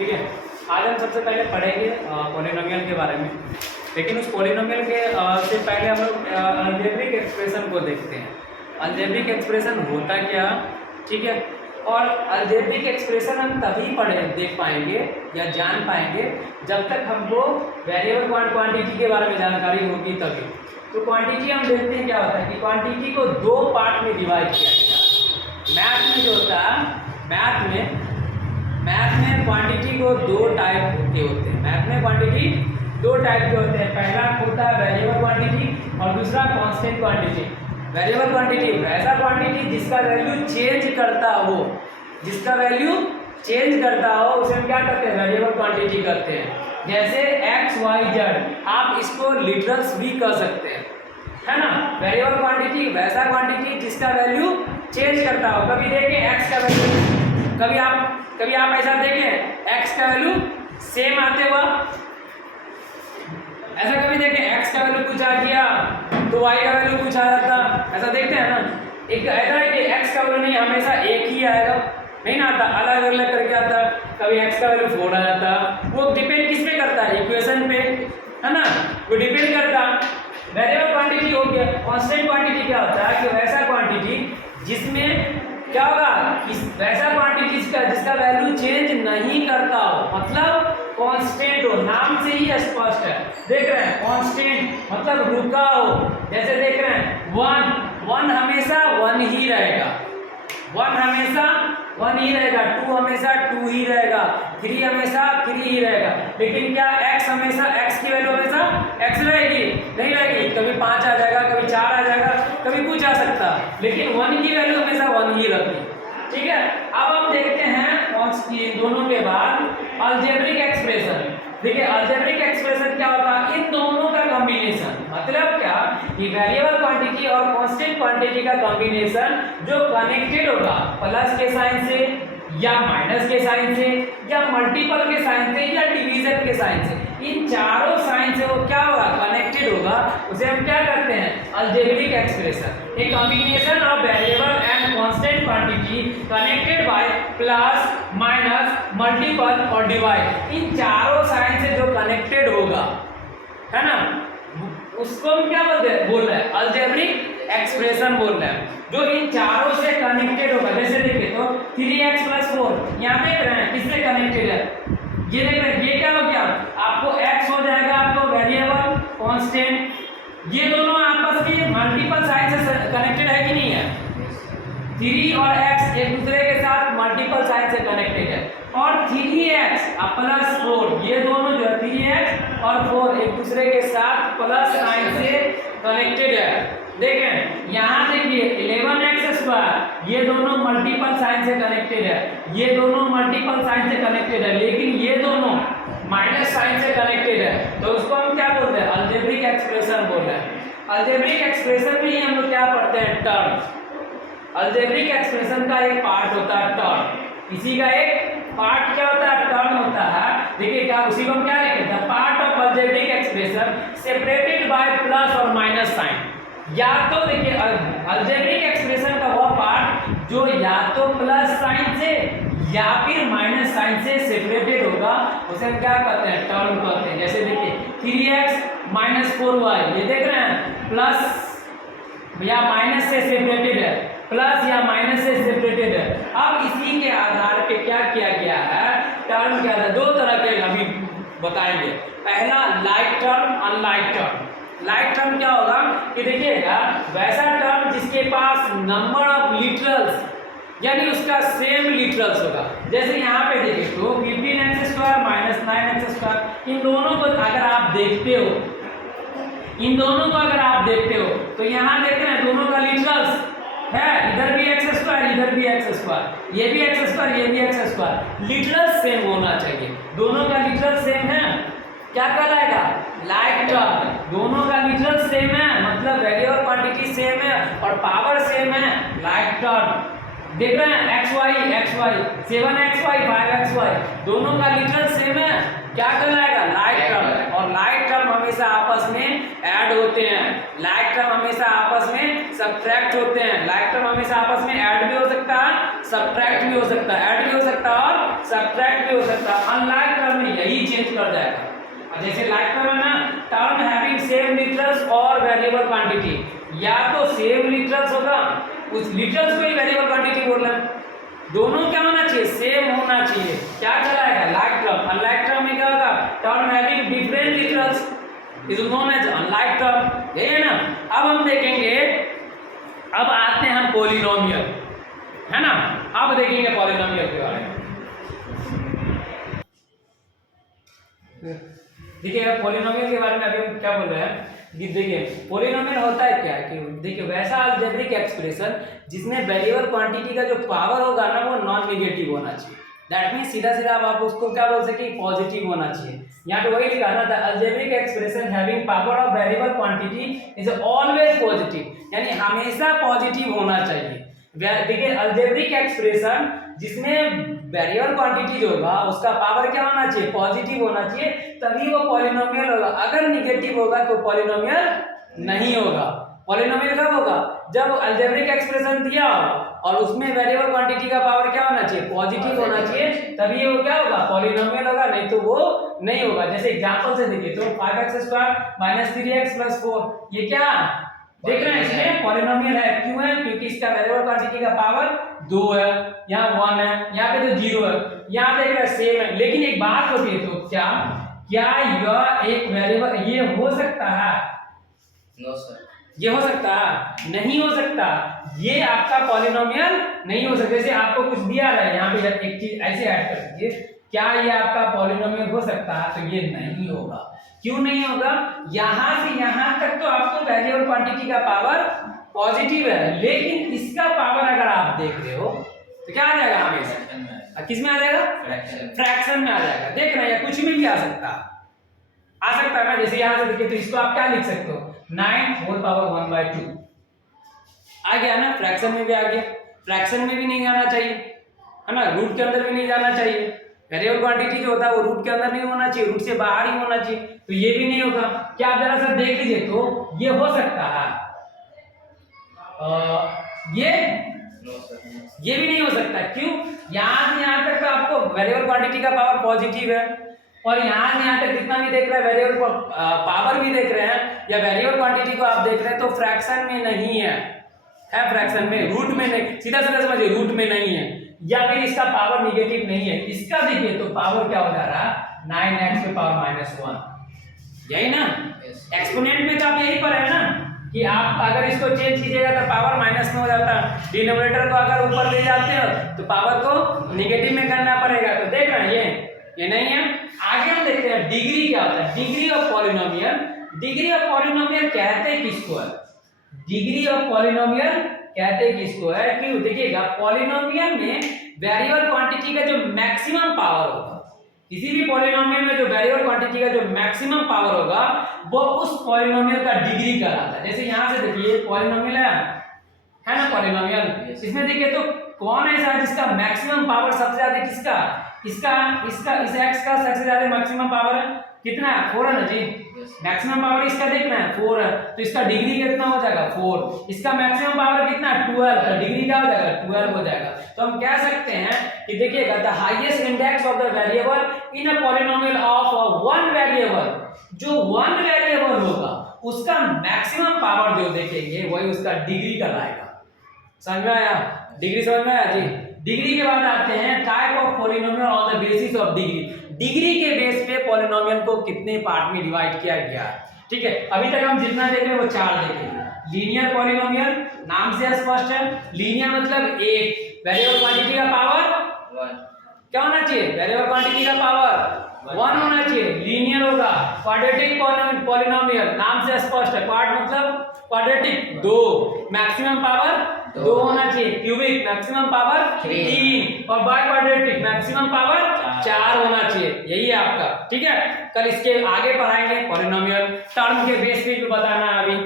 ठीक है। आज हम सबसे पहले पढ़ेंगे पॉलिनोमियल के बारे में, लेकिन उस पॉलिनोमियल के से पहले हम लोग अलजेब्रिक एक्सप्रेशन को देखते हैं। अलजेब्रिक एक्सप्रेशन होता क्या, ठीक है। और अलजेब्रिक एक्सप्रेशन हम तभी देख पाएंगे या जान पाएंगे जब तक हमको वेरिएबल क्वांटिटी के बारे में जानकारी होगी तभी। तो क्वांटिटी हम देखते हैं क्या होता है कि क्वांटिटी को दो पार्ट में डिवाइड किया गया। मैथ में जो होता है, मैथ में क्वांटिटी को दो टाइप के होते हैं। मैथ में क्वांटिटी दो टाइप के होते हैं। पहला होता है वेरिएबल क्वांटिटी और दूसरा कांस्टेंट क्वांटिटी। वेरिएबल क्वांटिटी ऐसा क्वांटिटी जिसका वैल्यू चेंज करता हो, उसे हम क्या करते हैं, वेरिएबल क्वांटिटी करते हैं। जैसे एक्स वाई जेड, आप इसको लिटरल्स भी कर सकते हैं, है ना। वेरिएबल क्वांटिटी वैसा क्वांटिटी जिसका वैल्यू चेंज करता हो। कभी देखें एक्स का वैल्यू, कभी आप ऐसा देखें एक्स का वैल्यू सेम आते हुआ, ऐसा कभी देखें एक्स का वैल्यू कुछ आ गया तो वाई का वैल्यू कुछ आ जाता, ऐसा देखते हैं ना। एक ऐसा है कि एक्स का वैल्यू नहीं हमेशा एक ही आएगा, नहीं ना आता, अलग अलग करके आता। कभी एक्स का वैल्यू 4 आ जाता, वो डिपेंड किस पे करता है, इक्वेशन पे, है ना, वो डिपेंड करता। वेरिएबल क्वांटिटी हो गया। कांस्टेंट क्वांटिटी क्या होता है कि वैसा क्वांटिटी जिसमें क्या होगा, वैसा क्वांटिटी जिसका वैल्यू चेंज नहीं करता हो, मतलब कांस्टेंट हो। नाम से ही स्पष्ट है, देख रहे हैं कांस्टेंट मतलब रुका हो। जैसे देख रहे हैं वन हमेशा वन ही रहेगा, वन हमेशा वन ही रहेगा, टू हमेशा टू ही रहेगा, थ्री हमेशा थ्री ही रहेगा। लेकिन क्या एक्स हमेशा, एक्स की वैल्यू हमेशा एक्स रहेगी? नहीं रहेगी। कभी 5 आ जाएगा, कभी 4 आ जाएगा, कभी कुछ आ सकता, लेकिन वन की वैल्यू हमेशा वन ही रहती, ठीक है। अब हम देखते हैं दोनों के बाद अलजेब्रिक एक्सप्रेशन। देखिए अलजेब्रिक एक्सप्रेशन क्या होता है, इन दोनों का कॉम्बिनेशन। मतलब क्या कि वेरिएबल क्वांटिटी और कांस्टेंट क्वांटिटी का कॉम्बिनेशन जो कनेक्टेड होगा प्लस के साइन से या माइनस के साइन से या मल्टीपल के साइन से या डिवीजन के साइन से, इन चारों साइन से वो क्या होगा, कनेक्टेड होगा। उसे हम क्या करते हैं, algebraic expression. A combination of variable and constant quantity connected by plus minus multiple और डिवाइड, इन चारों साइन से जो कनेक्टेड होगा, है ना, उसको हम क्या बोल रहे हैं, अलजेब्रिक एक्सप्रेशन बोल रहे हैं, जो इन चारों से कनेक्टेड होगा। जैसे देखिए तो 3x + 4 यहाँ देख रहे हैं किससे कनेक्टेड है, ये देख रहे हैं, ये क्या हो गया, आपको x हो जाएगा, आपको वेरिएबल कांस्टेंट, ये दोनों आपस में मल्टीपल साइन से कनेक्टेड है कि नहीं है। 3 और x एक दूसरे के साथ मल्टीपल साइन से कनेक्टेड है। और 3x + 4, ये दोनों जो है 3x और 4 एक दूसरे के साथ प्लस साइन से कनेक्टेड है। देखें यहाँ देखिए 11x², ये दोनों मल्टीपल साइन से कनेक्टेड है, ये दोनों मल्टीपल साइन से कनेक्टेड है, लेकिन ये दोनों माइनस साइन से कनेक्टेड है। तो उसको हम क्या बोलते हैं, अलजेब्रिक एक्सप्रेशन बोल रहे हैं। अलजेब्रिक एक्सप्रेशन में ही हम लोग क्या पढ़ते हैं, टर्म। अलजेब्रिक एक्सप्रेशन का एक पार्ट होता है टर्म, इसी का एक पार्ट क्या होता है, टर्म होता है। देखिए क्या, उसी को हम क्या लिखते हैं, part of algebraic expression separated by plus और माइनस साइन। या तो देखिए अलजेब्रिक एक्सप्रेशन का वो पार्ट जो या तो प्लस साइन से या फिर माइनस साइन से सेपरेटेड होगा, उसे हम क्या कहते हैं, टर्म कहते हैं। जैसे देखिए 3x - 4y, ये देख रहे हैं प्लस या माइनस से सेपरेटेड है, प्लस या माइनस से सेपरेटेड है। अब इसी के आधार पे क्या किया गया है, टर्म क्या है, दो तरह के अभी बताएंगे। पहला like term, unlike term. Like term क्या होगा कि देखिएगा वैसा टर्म जिसके पास नंबर ऑफ लिटरल्स यानी उसका सेम लिटरल्स होगा। जैसे यहाँ पे देखिए तो 15x² - 9x², इन दोनों को अगर आप देखते हो, तो यहाँ देख रहे हैं दोनों का लिटरल्स है, इधर भी x², इधर भी x², ये भी x², ये भी x², लिटरल्स सेम होना चाहिए। दोनों का लिटरल्स सेम है, क्या कहलाएगा, लाइक टर्म। दोनों का लिटरल सेम है, मतलब वेरिएबल क्वांटिटी सेम है और पावर सेम है, लाइक टर्म। देख रहे हैं xy 7xy 5xy, दोनों का लिटरल सेम है, क्या कहलाएगा, लाइक टर्म। और लाइक टर्म हमेशा आपस में ऐड होते हैं, लाइक टर्म हमेशा आपस में सब्ट्रैक्ट होते हैं। लाइक टर्म हमेशा आपस में ऐड भी हो सकता है, सब्ट्रैक्ट भी हो सकता है। ऐड भी हो सकता सकता है और सब्ट्रैक्ट भी हो सकता है। अनलाइक टर्म में यही चेंज कर जाएगा। और जैसे लाइक टर्म है ना, टर्म हैविंग सेम लिटरल्स और वेरिएबल क्वांटिटी, या तो सेम लिटरल्स होगा, उस लिटरल्स को ही वेरिएबल क्वांटिटी बोल रहे हैं, दोनों क्या होना चाहिए, सेम होना चाहिए, क्या कहलाएगा, लाइक टर्म। अनलाइक टर्म में क्या होगा, term having different literals is known as unlike term, यही है ना। अब हम देखेंगे, अब आते हैं हम पॉलिनोमियल, है ना, अब देखेंगे पॉलिनोमियल के बारे में। देखिए पॉलिनोमियल के बारे में अभी हम क्या बोल रहे हैं कि देखिए पॉलिनोमियल होता है क्या कि देखिए वैसा अलजेब्रिक एक्सप्रेशन जिसमें वेरिएबल क्वांटिटी का जो पावर होगा ना वो नॉन नेगेटिव होना चाहिए। दैट मीन सीधा सीधा आप उसको क्या बोल सकते हैं, पॉजिटिव होना चाहिए। यहाँ पे वही लिखा ना था, algebraic expression having power of variable quantity is always positive, यानी हमेशा पॉजिटिव होना चाहिए। देखिए अलजेब्रिक एक्सप्रेशन जिसमें वेरिएबल क्वांटिटी जो होगा उसका पावर क्या होना चाहिए, पॉजिटिव होना चाहिए, तभी वो पॉलिनोमियल होगा। अगर निगेटिव होगा तो पॉलिनोमियल नहीं होगा। पॉलिनोमियल कब होगा, जब अलजेब्रिक एक्सप्रेशन दिया हो और उसमें वेरिएबल क्वांटिटी का पावर क्या होना चाहिए, पॉजिटिव होना चाहिए, तभी वो क्या होगा, पॉलिनोमियल होगा, नहीं तो वो नहीं होगा। जैसे एग्जांपल से देखिए तो 5x² - 3x + 4 ये क्या देख रहे हैं, इसमें पॉलिनोमियल है। क्यों है, क्योंकि इसका वेरिएबल क्वांटिटी का पावर 2 है, यहाँ 1 है, यहाँ पे तो 0 है, यहाँ देख रहे हैं सेम है। लेकिन एक बात होती है, तो क्या यह एक वेरिएबल ये हो सकता है, नो सर, ये हो सकता है, नहीं हो सकता, ये आपका पॉलिनोमियल नहीं हो सकता। जैसे आपको कुछ दिया है, यहाँ पे एक चीज ऐसे ऐड कर दीजिए, क्या ये आपका पॉलिनोमियल हो सकता है, तो ये नहीं होगा। क्यों नहीं होगा, यहां से यहां तक तो आपको वेरिएबल क्वांटिटी का पावर पॉजिटिव है, लेकिन इसका पावर अगर आप देख रहे हो तो क्या आ जाएगा, हमेशा किस में आ जाएगा, फ्रैक्शन में आ जाएगा। देख रहे हैं, कुछ में भी आ सकता है ना। जैसे यहां से देखिए तो इसको आप क्या लिख सकते हो, 9^1/2 आ गया ना, फ्रैक्शन में भी आ गया। फ्रैक्शन में भी नहीं आना चाहिए, है ना, रूट के अंदर भी नहीं जाना चाहिए। वेरिएबल क्वांटिटी जो होता है वो रूट के अंदर नहीं होना चाहिए, रूट से बाहर ही होना चाहिए, तो ये भी नहीं होगा। क्या आप जरा सा देख लीजिए, तो ये हो सकता है, ये भी नहीं हो सकता। क्यों, यहां से यहां तक तो आपको वेरिएबल क्वांटिटी का पावर पॉजिटिव है, और यहां से यहां तक जितना भी देख रहे हैं वेरिएबल पावर भी देख रहे हैं या वेरिएबल क्वांटिटी को आप देख रहे हैं, तो फ्रैक्शन में नहीं है, फ्रैक्शन में, रूट में नहीं, सीधा सीधा समझिए, रूट में नहीं है, या फिर इसका पावर निगेटिव नहीं है। इसका देखिए तो पावर क्या हो जा रहा है, 9x⁻⁻1, यही ना। एक्सपोनेंट में तो आप यही पर है ना कि आप अगर इसको चेंज कीजिएगा तो पावर माइनस में हो जाता है, डिनोमिनेटर को अगर ऊपर ले जाते हो तो पावर को निगेटिव में करना पड़ेगा। तो देख रहे हैं ये नहीं है। आगे हम देखते हैं डिग्री क्या होता है, degree of polynomial. Degree of polynomial कहते हैं किसको है, डिग्री ऑफ पॉलिनोमियल कहते हैं किसको है कि देखिएगा पॉलिनोमियल में वेरिएबल क्वांटिटी का जो मैक्सिमम पावर होगा, किसी भी पॉलिनोमियल में जो वेरिएबल क्वांटिटी का जो मैक्सिमम पावर होगा वो उस पॉलिनोमियल का डिग्री कहलाता है। जैसे यहां से देखिए पॉलिनोमियल है ना, पॉलिनोमियल, इसमें देखिए तो कौन ऐसा है जिसका मैक्सिमम पावर सबसे ज्यादा, किसका, इसका इस x का सबसे ज्यादा मैक्सिमम पावर है कितना है, 4 है ना जी। मैक्सिमम पावर इसका देखना है 4 है, तो इसका डिग्री कितना हो जाएगा 4। इसका मैक्सिमम पावर कितना है 12, तो डिग्री क्या हो जाएगा 12 हो जाएगा। तो हम कह सकते हैं कि देखिएगा the highest index of the variable in a polynomial of one variable, जो वन वेरिएबल होगा उसका मैक्सिमम पावर जो देखेंगे वही उसका डिग्री कहलाएगा। समझ में आया, डिग्री समझ में आया जी। डिग्री के बाद आते हैं type of polynomial on the basis of degree. Degree के बेस पे पॉलिनोमियल को कितने पार्ट में डिवाइड किया गया है, ठीक है। अभी तक हम जितना देख रहे हैं वो 4 देखेंगे। लीनियर पॉलिनोमियल, नाम से स्पष्ट है, लीनियर मतलब एक, वेरिएबल क्वांटिटी का पावर 1 क्या होना चाहिए, वेरिएबल क्वांटिटी का पावर 1 होना चाहिए, लीनियर होगा। क्वाड्रेटिक पॉलिनोमियल, नाम से स्पष्ट है, क्वाड मतलब क्वाड्रेटिक 2, मैक्सिमम पावर 2 होना चाहिए, क्यूबिक मैक्सिमम पावर 3, और बाय क्वाड्रेटिक मैक्सिमम पावर 4 होना चाहिए। यही है आपका, ठीक है। कल इसके आगे पढ़ाएंगे पॉलिनोमियल, टर्म के बेस पे बताना है अभी।